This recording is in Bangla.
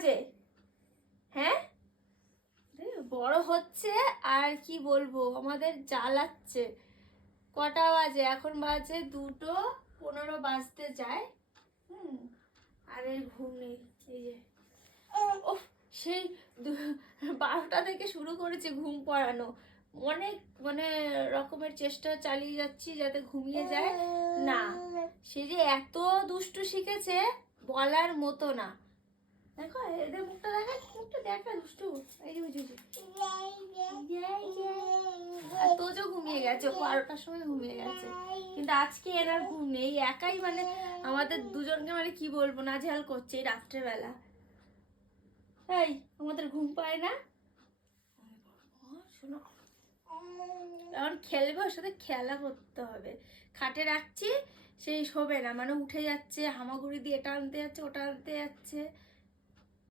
বাজে? হ্যাঁ, বড় হচ্ছে আর কি বলবো, আমাদের জ্বালাচ্ছে। কটা বাজে? এখন বাজে 2:15 বাজতে যায়। আর এই ঘুম নেই। এই যে ও সেই 12টা থেকে শুরু করেছে ঘুম পড়ানো। অনেক মানে রকমের চেষ্টা চালিয়ে যাচ্ছি যাতে ঘুমিয়ে যায় না। সে যে এত দুষ্টু শিখেছে বলার মতো না। দেখো এদের মুখটা দেখা, মুখটা দেখা দুষ্টু। এই যে বুঝেছি তোজো ঘুমিয়ে গেছে, 12টার সময় ঘুমিয়ে গেছে, কিন্তু আজকে এনার ঘুম নেই। একাই মানে আমাদের দুজনকে মানে কি বলবো, নাজেহাল করছে এই রাত্রেবেলা। এই আমাদের ঘুম পায় না। শোনো, এখন খেলবে, ওর সাথে খেলা করতে হবে। খাটে রাখছি, সেই শোবে না, মানে উঠে যাচ্ছে, হামাগুড়ি দিয়ে এটা আনতে যাচ্ছে ওটা আনতে যাচ্ছে।